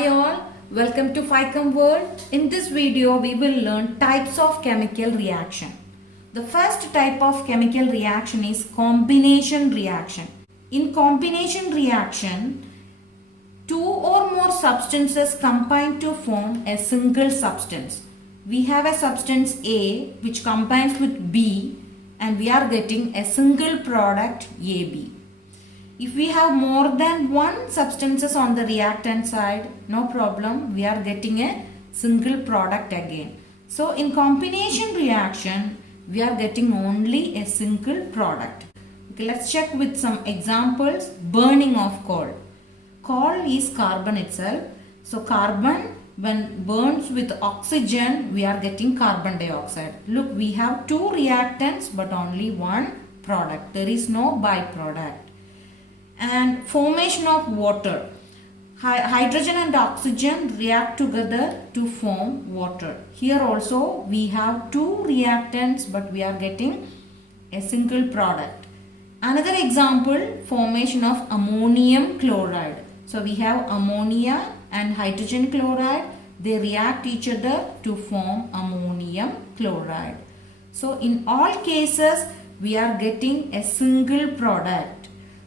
Hi all, welcome to FICOM World. In this video, we will learn types of chemical reaction. The first type of chemical reaction is combination reaction. In combination reaction, two or more substances combine to form a single substance. We have a substance A which combines with B and we are getting a single product AB. If we have more than one substances on the reactant side, no problem, we are getting a single product again. So in combination reaction, we are getting only a single product. Okay, let's check with some examples. Burning of coal. Coal is carbon itself. So carbon, when burns with oxygen, we are getting carbon dioxide. Look, we have two reactants but only one product. There is no byproduct. And formation of water. Hydrogen and oxygen react together to form water. Here also we have two reactants but we are getting a single product. Another example, formation of ammonium chloride. So we have ammonia and hydrogen chloride. They react each other to form ammonium chloride. So in all cases we are getting a single product.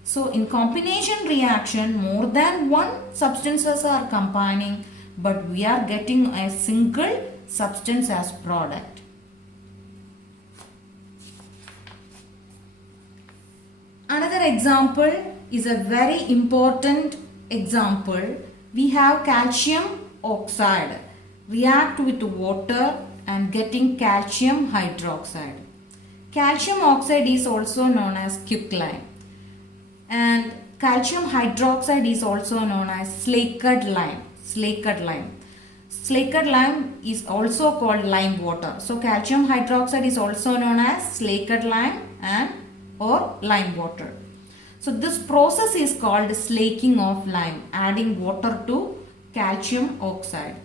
So in combination reaction, more than one substances are combining, but we are getting a single substance as product. Another example is a very important example. We have calcium oxide react with water and getting calcium hydroxide. Calcium oxide is also known as quicklime. And calcium hydroxide is also known as slaked lime. Slaked lime is also called lime water. So calcium hydroxide is also known as slaked lime and or lime water. So this process is called slaking of lime, adding water to calcium oxide.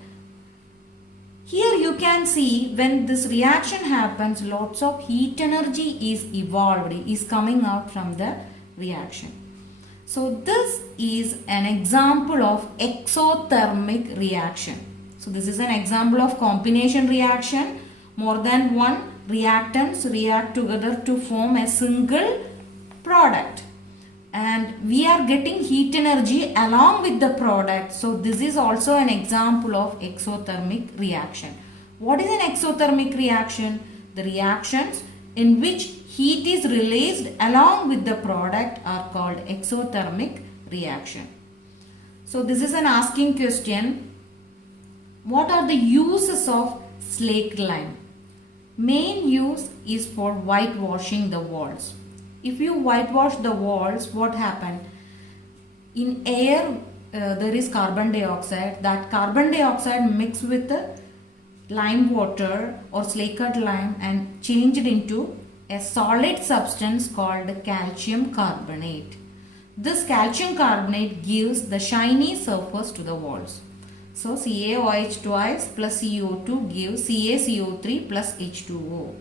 Here you can see when this reaction happens, lots of heat energy is evolved, is coming out from the reaction. So this is an example of exothermic reaction. So this is an example of combination reaction. More than one reactants react together to form a single product. And we are getting heat energy along with the product. So this is also an example of exothermic reaction. What is an exothermic reaction? The reactions in which heat is released along with the product are called exothermic reaction. So this is an asking question. What are the uses of slaked lime? Main use is for whitewashing the walls. If you whitewash the walls, what happens? In air there is carbon dioxide. That carbon dioxide mixed with the lime water or slaked lime and changed into a solid substance called calcium carbonate. This calcium carbonate gives the shiny surface to the walls. So CaOH twice plus CO2 gives CaCO3 plus H2O.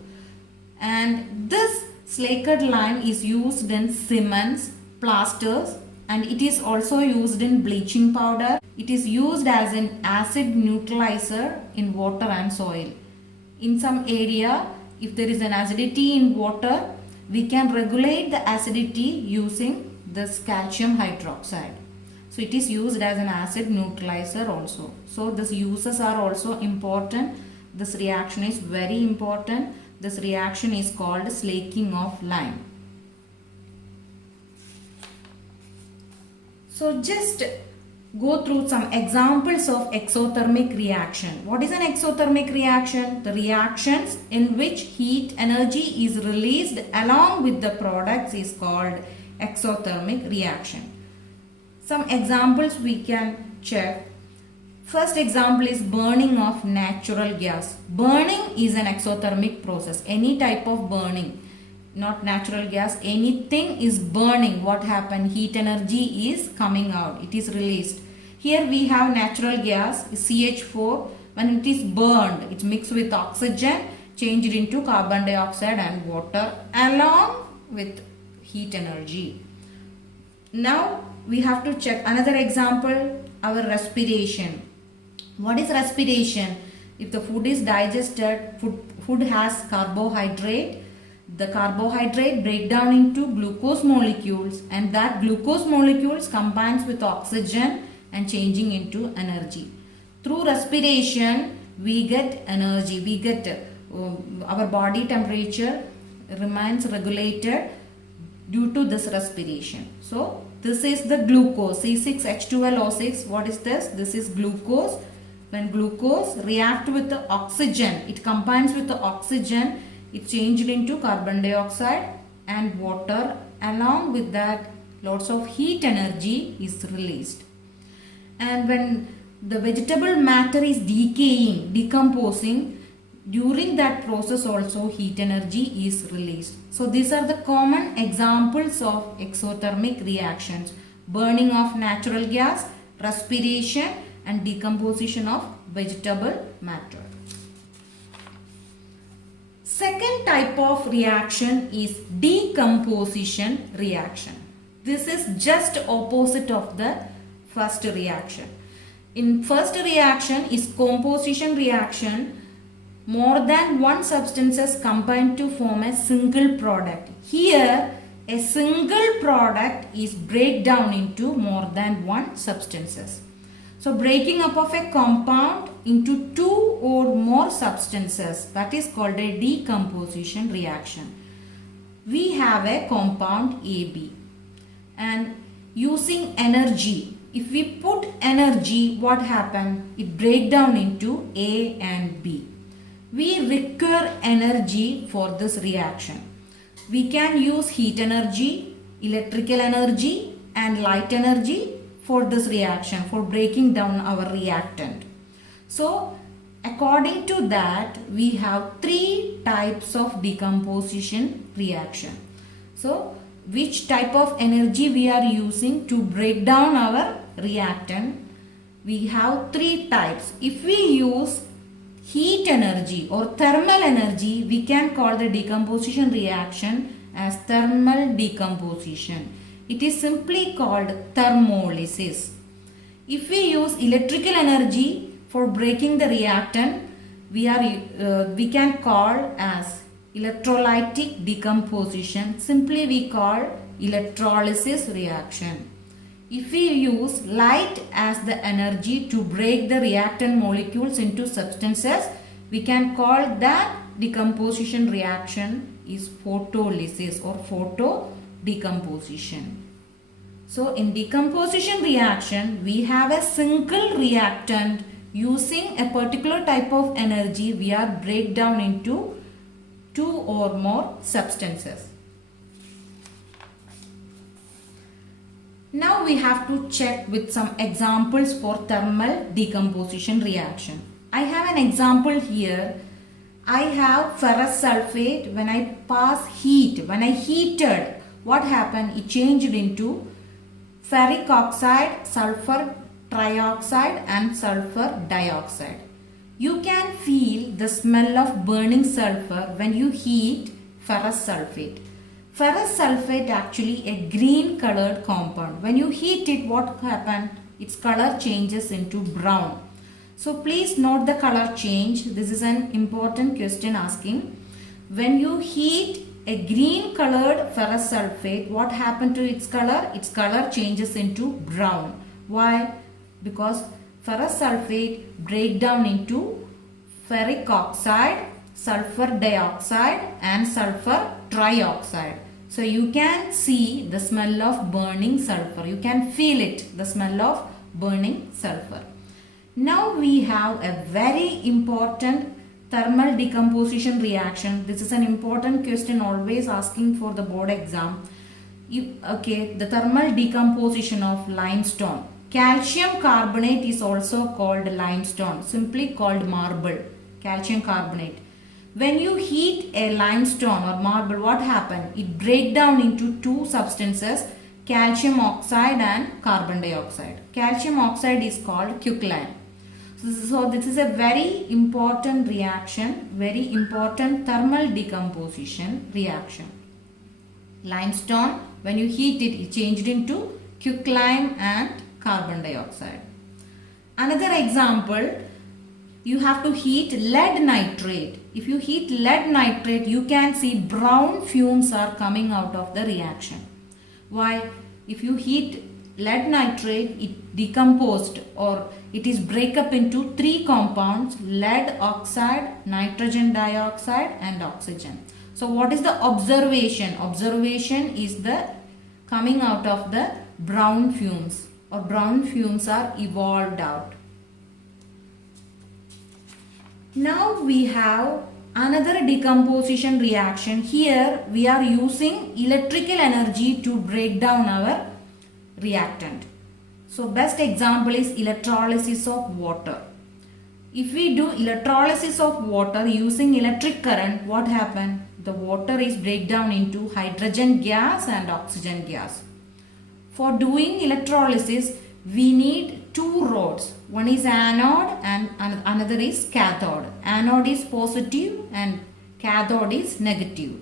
And this slaked lime is used in cements, plasters, and it is also used in bleaching powder. It is used as an acid neutralizer in water and soil. In some area, if there is an acidity in water, we can regulate the acidity using this calcium hydroxide. So it is used as an acid neutralizer also. So these uses are also important. This reaction is very important. This reaction is called slaking of lime. So just go through some examples of exothermic reaction. What is an exothermic reaction? The reactions in which heat energy is released along with the products is called exothermic reaction. Some examples we can check. First example is burning of natural gas. Burning is an exothermic process. Any type of burning, not natural gas, anything is burning. What happened? Heat energy is coming out. It is released. Here we have natural gas, CH4. When it is burned, it's mixed with oxygen, changed into carbon dioxide and water along with heat energy. Now we have to check another example, our respiration. What is respiration? If the food is digested, food has carbohydrate. The carbohydrate break down into glucose molecules, and that glucose molecules combines with oxygen and changing into energy. Through respiration, we get energy. We get our body temperature remains regulated due to this respiration. So this is the glucose, C6H12O6. What is this? This is glucose. When glucose react with the oxygen, it combines with the oxygen, it changed into carbon dioxide and water. Along with that, lots of heat energy is released. And when the vegetable matter is decaying, decomposing, during that process also heat energy is released. So these are the common examples of exothermic reactions: burning of natural gas, respiration, and decomposition of vegetable matter. Second type of reaction is decomposition reaction. This is just opposite of the first reaction. In first reaction is composition reaction. More than one substances combine to form a single product. Here, a single product is break down into more than one substances. So breaking up of a compound into two or more substances, that is called a decomposition reaction. We have a compound AB, and using energy, if we put energy, what happen? It break down into A and B. We require energy for this reaction. We can use heat energy, electrical energy, and light energy for this reaction, for breaking down our reactant. So according to that, we have three types of decomposition reaction. So which type of energy we are using to break down our reactant? We have three types. If we use heat energy or thermal energy, we can call the decomposition reaction as thermal decomposition. It is simply called thermolysis. If we use electrical energy for breaking the reactant, we can call as electrolytic decomposition. Simply we call electrolysis reaction. If we use light as the energy to break the reactant molecules into substances, we can call that decomposition reaction is photolysis or photo decomposition. So in decomposition reaction, we have a single reactant. Using a particular type of energy, we are break down into two or more substances. Now we have to check with some examples for thermal decomposition reaction. I have an example here. I have ferrous sulfate. When I pass heat, when I heated, what happened? It changed into ferric oxide, sulfur trioxide, and sulfur dioxide. You can feel the smell of burning sulfur when you heat ferrous sulfate. Ferrous sulfate actually a green colored compound. When you heat it, what happens? Its color changes into brown. So please note the color change. This is an important question asking. When you heat a green colored ferrous sulfate, what happened to its color? Its color changes into brown. Why? Because ferrous sulfate break down into ferric oxide, sulfur dioxide, and sulfur trioxide. So you can see the smell of burning sulfur. You can feel it, the smell of burning sulfur. Now we have a very important thermal decomposition reaction. This is an important question always asking for the board exam. The thermal decomposition of limestone. Calcium carbonate is also called limestone, simply called marble, calcium carbonate. When you heat a limestone or marble, what happens? It breaks down into two substances, calcium oxide and carbon dioxide. Calcium oxide is called quicklime. So this is a very important reaction, very important thermal decomposition reaction. Limestone, when you heat it, it changed into quicklime and carbon dioxide. Another example, you have to heat lead nitrate. If you heat lead nitrate, you can see brown fumes are coming out of the reaction. Why? If you heat lead nitrate, it decomposed or it is break up into three compounds: lead oxide, nitrogen dioxide and oxygen. So what is the observation? Observation is the coming out of the brown fumes, or brown fumes are evolved out. Now we have another decomposition reaction. Here we are using electrical energy to break down our reactant. So best example is electrolysis of water. If we do electrolysis of water using electric current, what happens? The water is break down into hydrogen gas and oxygen gas. For doing electrolysis, we need two rods. One is anode and another is cathode. Anode is positive and cathode is negative.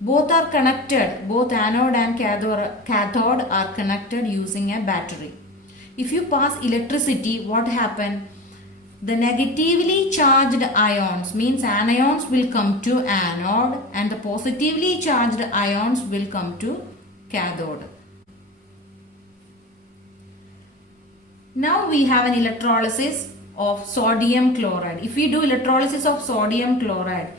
Both are connected. Both anode and cathode are connected using a battery. If you pass electricity, what happens? The negatively charged ions, means anions, will come to anode and the positively charged ions will come to cathode. Now we have an electrolysis of sodium chloride. If we do electrolysis of sodium chloride,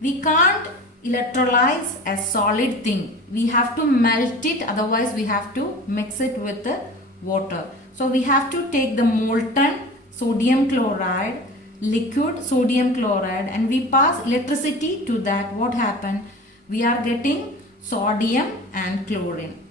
we can't electrolyze a solid thing. We have to melt it, otherwise we have to mix it with the water. So we have to take the molten sodium chloride, liquid sodium chloride, and we pass electricity to that. What happened? We are getting sodium and chlorine.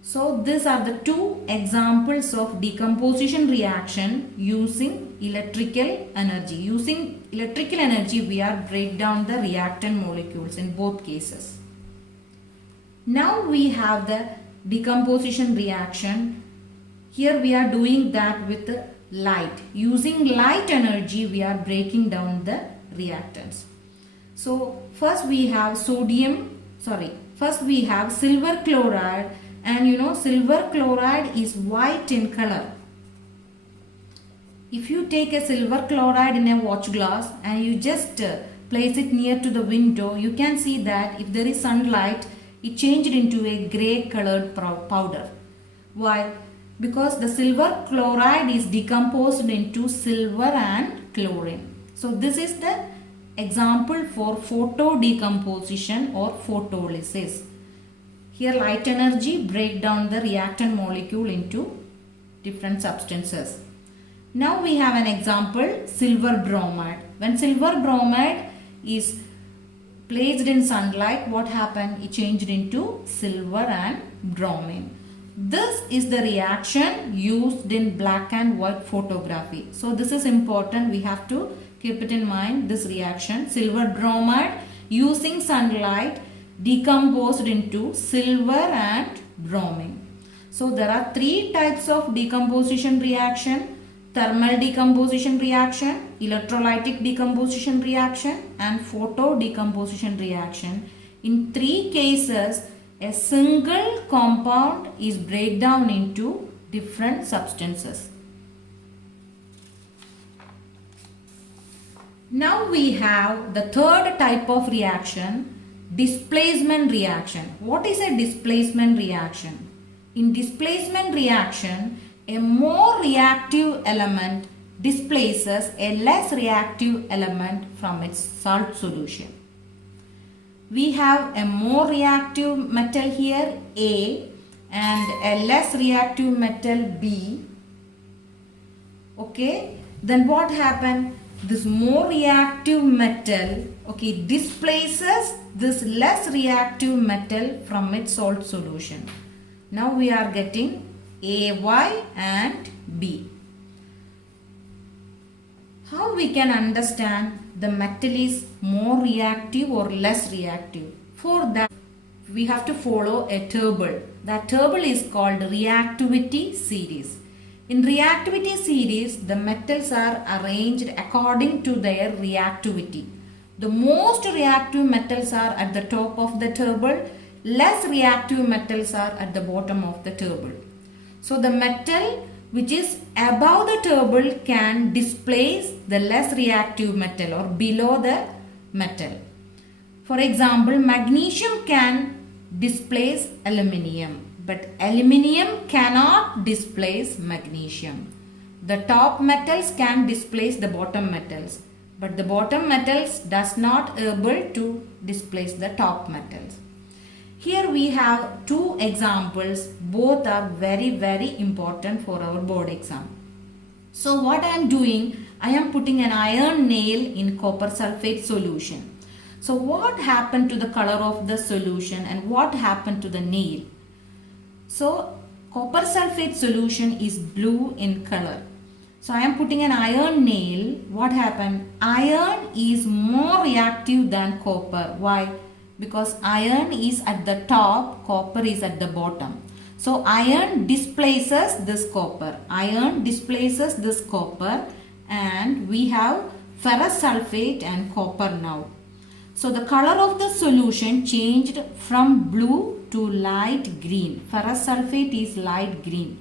So these are the two examples of decomposition reaction using electrical energy. Using electrical energy, we are break down the reactant molecules in both cases. Now we have the decomposition reaction. Here we are doing that with the light. Using light energy, we are breaking down the reactants. So first we have silver chloride, and silver chloride is white in color. If you take a silver chloride in a watch glass and you just place it near to the window, you can see that if there is sunlight, it changed into a grey colored powder. Why? Because the silver chloride is decomposed into silver and chlorine. So this is the example for photo decomposition or photolysis. Here light energy break down the reactant molecule into different substances. Now we have an example, silver bromide. When silver bromide is placed in sunlight, what happened? It changed into silver and bromine. This is the reaction used in black and white photography. So this is important. We have to keep it in mind, this reaction. Silver bromide using sunlight decomposed into silver and bromine. So there are three types of decomposition reaction: thermal decomposition reaction, electrolytic decomposition reaction and photo decomposition reaction. In three cases, a single compound is break down into different substances. Now we have the third type of reaction, displacement reaction. What is a displacement reaction? In displacement reaction, a more reactive element displaces a less reactive element from its salt solution. We have a more reactive metal here, A, and a less reactive metal, B. Okay, then what happened? This more reactive metal, displaces this less reactive metal from its salt solution. Now we are getting AY and B. How we can understand the metal is more reactive or less reactive? For that, we have to follow a table. That table is called reactivity series. In reactivity series, the metals are arranged according to their reactivity. The most reactive metals are at the top of the table, less reactive metals are at the bottom of the table. So the metal which is above the table can displace the less reactive metal or below the metal. For example, magnesium can displace aluminium, but aluminium cannot displace magnesium. The top metals can displace the bottom metals, but the bottom metals does not able to displace the top metals. Here we have two examples. Both are very important for our board exam. So what I am doing, I am putting an iron nail in copper sulfate solution. So what happened to the color of the solution and what happened to the nail? So copper sulfate solution is blue in color. So I am putting an iron nail. What happened? Iron is more reactive than copper. Why? Because iron is at the top, copper is at the bottom. So iron displaces this copper. Iron displaces this copper and we have ferrous sulfate and copper now. So the color of the solution changed from blue to light green. Ferrous sulfate is light green.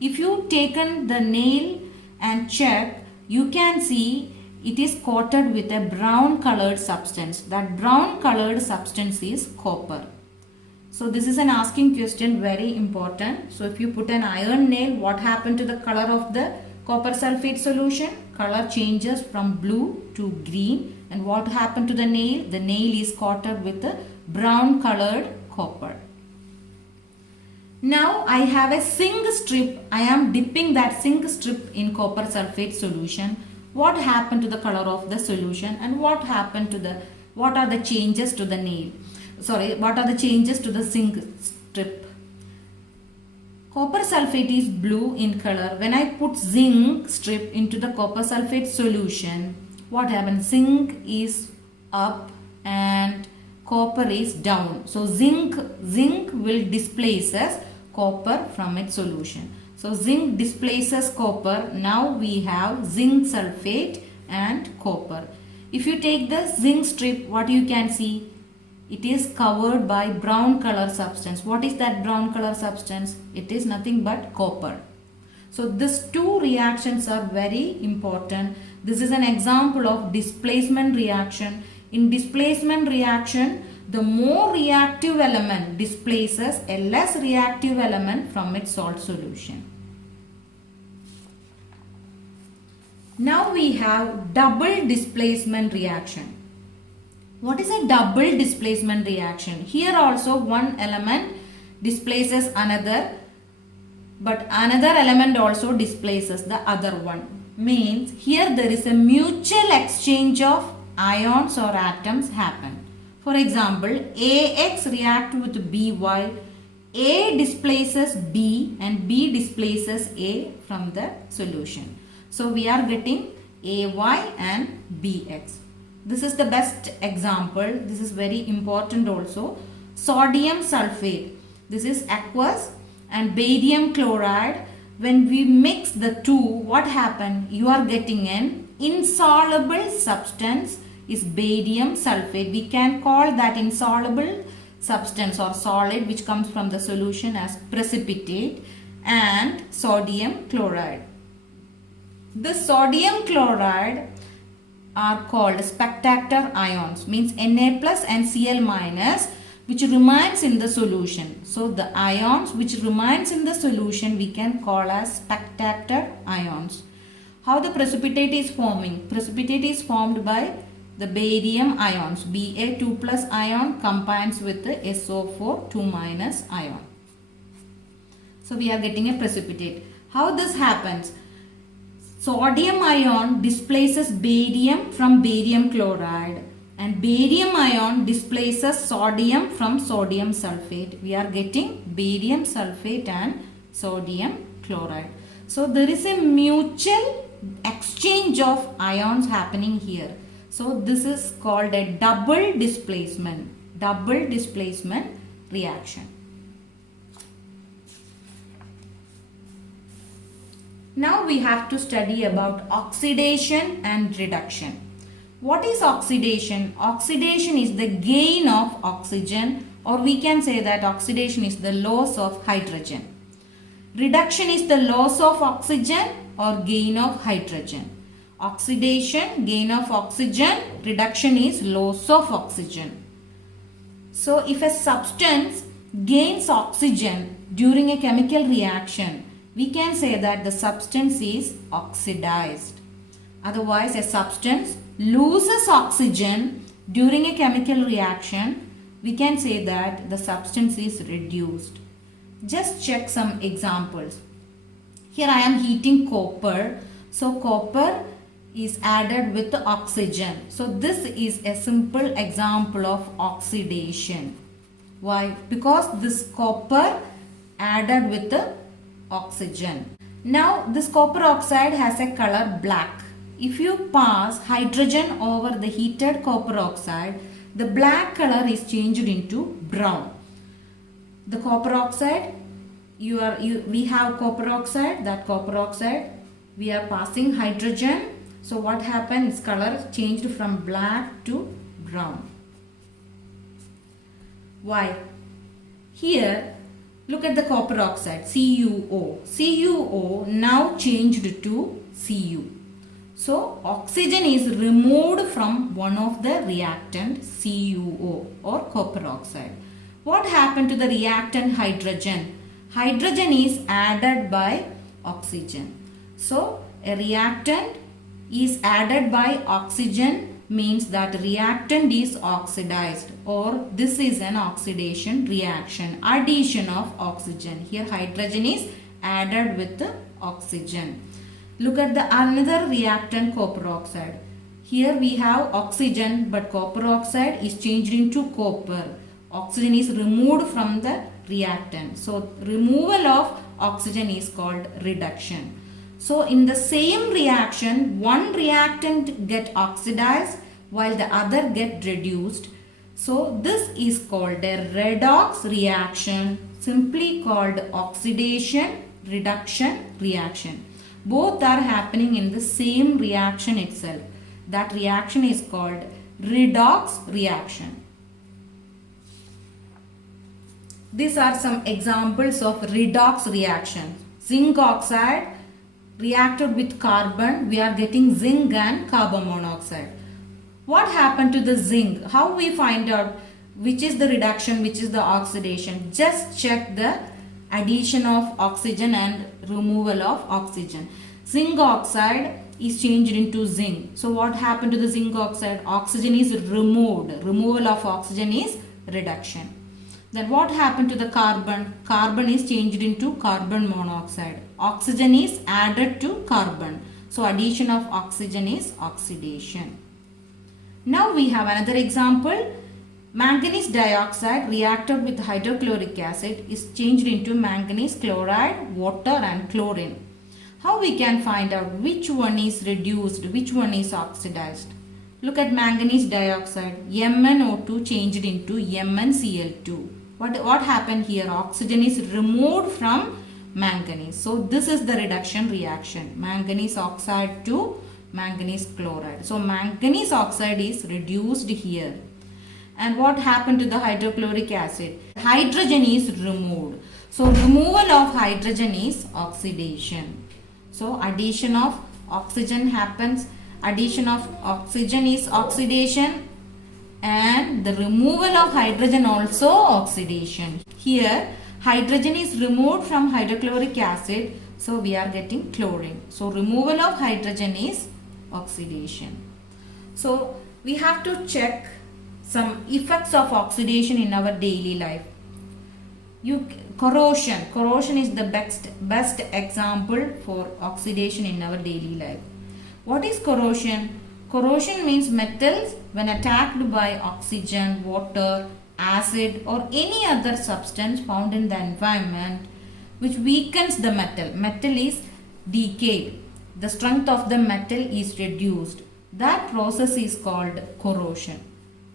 If you taken the nail and check, you can see it is coated with a brown colored substance. That brown colored substance is copper. So this is an asking question, very important. So if you put an iron nail, what happened to the color of the copper sulfate solution? Color changes from blue to green. And what happened to the nail? The nail is coated with a brown colored copper. Now I have a zinc strip. I am dipping that zinc strip in copper sulfate solution. What happened to the color of the solution and what happened to what are the changes to the nail? What are the changes to the zinc strip? Copper sulfate is blue in color. When I put zinc strip into the copper sulfate solution, what happens? Zinc is up and copper is down. So zinc will displaces copper from its solution. So zinc displaces copper. Now we have zinc sulfate and copper. If you take the zinc strip, what you can see? It is covered by brown color substance. What is that brown color substance? It is nothing but copper. So these two reactions are very important. This is an example of displacement reaction. In displacement reaction, the more reactive element displaces a less reactive element from its salt solution. Now we have double displacement reaction. What is a double displacement reaction? Here also one element displaces another, but another element also displaces the other one. Means here there is a mutual exchange of ions or atoms happen. For example, AX react with BY. A displaces B and B displaces A from the solution. So we are getting AY and BX. This is the best example. This is very important also. Sodium sulfate. This is aqueous and barium chloride. When we mix the two, what happened? You are getting an insoluble substance is barium sulfate. We can call that insoluble substance or solid which comes from the solution as precipitate and sodium chloride. The sodium chloride are called spectator ions, means Na plus and Cl minus, which remains in the solution. So the ions which remains in the solution we can call as spectator ions. How the precipitate is forming? Precipitate is formed by the barium ions. Ba2 plus ion combines with the SO4 2 minus ion. So we are getting a precipitate. How this happens? Sodium ion displaces barium from barium chloride and barium ion displaces sodium from sodium sulfate. We are getting barium sulfate and sodium chloride. So there is a mutual exchange of ions happening here. So this is called a double displacement reaction. Now we have to study about oxidation and reduction. What is oxidation? Oxidation is the gain of oxygen, or we can say that oxidation is the loss of hydrogen. Reduction is the loss of oxygen or gain of hydrogen. Oxidation, gain of oxygen, reduction is loss of oxygen. So if a substance gains oxygen during a chemical reaction, we can say that the substance is oxidized. Otherwise, a substance loses oxygen during a chemical reaction, we can say that the substance is reduced. Just check some examples. Here I am heating copper. So copper is added with oxygen. So this is a simple example of oxidation. Why? Because this copper added with the oxygen. Now this copper oxide has a color black. If you pass hydrogen over the heated copper oxide, the black color is changed into brown. The copper oxide, we have copper oxide, that copper oxide, we are passing hydrogen. So what happened? Its color changed from black to brown. Why? Here, look at the copper oxide, CuO. CuO now changed to Cu. So oxygen is removed from one of the reactant CuO or copper oxide. What happened to the reactant hydrogen? Hydrogen is added by oxygen. So a reactant is added by oxygen means that reactant is oxidized, or this is an oxidation reaction, addition of oxygen. Here hydrogen is added with the oxygen. Look at the another reactant, copper oxide. Here we have oxygen, but copper oxide is changed into copper. Oxygen is removed from the reactant. So removal of oxygen is called reduction. So in the same reaction, one reactant get oxidized while the other get reduced. So this is called a redox reaction, simply called oxidation reduction reaction. Both are happening in the same reaction itself. That reaction is called redox reaction. These are some examples of redox reactions. Zinc oxide reacted with carbon, we are getting zinc and carbon monoxide. What happened to the zinc? How we find out which is the reduction, which is the oxidation? Just check the addition of oxygen and removal of oxygen. Zinc oxide is changed into zinc. So what happened to the zinc oxide? Oxygen is removed. Removal of oxygen is reduction. Then what happened to the carbon? Carbon is changed into carbon monoxide. Oxygen is added to carbon. So addition of oxygen is oxidation. Now we have another example. Manganese dioxide reacted with hydrochloric acid is changed into manganese chloride, water and chlorine. How we can find out which one is reduced, which one is oxidized? Look at manganese dioxide. MnO2 changed into MnCl2. What happened here? Oxygen is removed from manganese. So this is the reduction reaction. Manganese oxide to manganese chloride. So manganese oxide is reduced here. And what happened to the hydrochloric acid? Hydrogen is removed. So removal of hydrogen is oxidation. So addition of oxygen happens. Addition of oxygen is oxidation, and the removal of hydrogen also oxidation. Here hydrogen is removed from hydrochloric acid, so we are getting chlorine. So removal of hydrogen is oxidation. So we have to check some effects of oxidation in our daily life. Corrosion is the best example for oxidation in our daily life. What is corrosion? Corrosion means metals when attacked by oxygen, water, acid or any other substance found in the environment which weakens the metal. Metal is decayed. The strength of the metal is reduced. That process is called corrosion.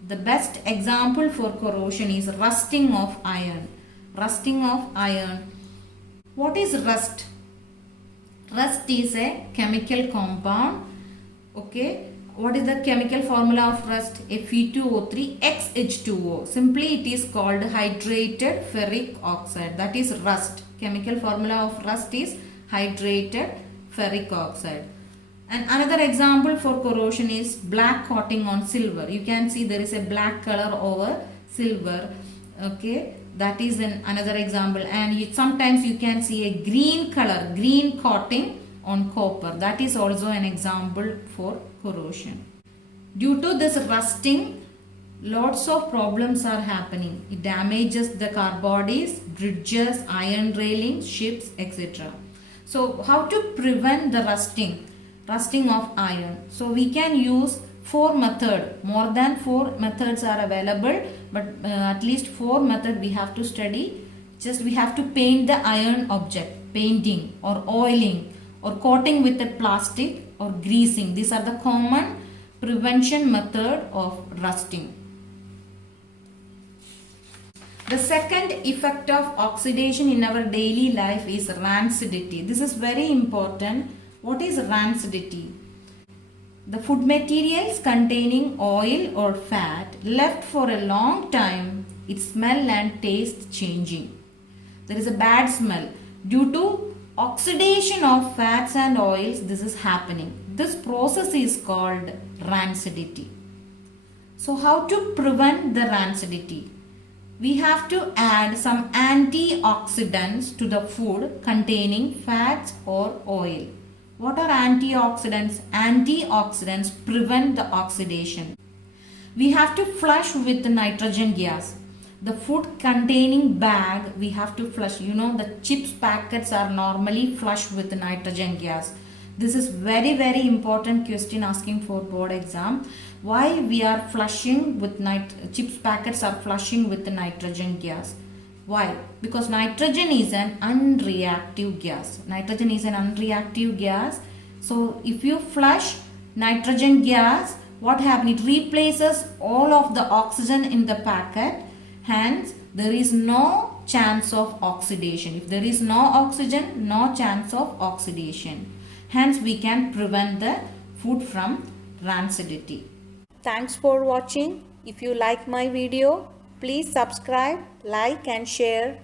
The best example for corrosion is rusting of iron. Rusting of iron. What is rust? Rust is a chemical compound. Okay. What is the chemical formula of rust? Fe2O3 XH2O. Simply it is called hydrated ferric oxide. That is rust. chemical formula of rust is hydrated ferric oxide. And another example for corrosion is black coating on silver. You can see there is a black color over silver. Okay, that is another example. And sometimes you can see a green color, green coating on copper. That is also an example for corrosion. Due to this rusting, lots of problems are happening. It damages the car bodies, bridges, iron railings, ships, etc. So how to prevent the rusting of iron? So we can use 4 methods. More than 4 methods are available, but at least 4 methods we have to study. Just we have to paint the iron object, painting or oiling or coating with a plastic or greasing. These are the common prevention method of rusting. The second effect of oxidation in our daily life is rancidity. This is very important. What is rancidity? The food materials containing oil or fat left for a long time, its smell and taste changing. There is a bad smell. Due to oxidation of fats and oils, this is happening. This process is called rancidity. So how to prevent the rancidity? We have to add some antioxidants to the food containing fats or oil. What are antioxidants? Antioxidants prevent the oxidation. We have to flush with the nitrogen gas. The food containing bag we have to flush. You know, the chips packets are normally flushed with the nitrogen gas. This is very important question asking for board exam. Why we are flushing with chips packets are flushing with the nitrogen gas? Why? Because nitrogen is an unreactive gas. Nitrogen is an unreactive gas. So if you flush nitrogen gas, what happens? It replaces all of the oxygen in the packet. Hence, there is no chance of oxidation. If there is no oxygen, no chance of oxidation. Hence, we can prevent the food from rancidity. Thanks for watching. If you like my video, please subscribe, like and share.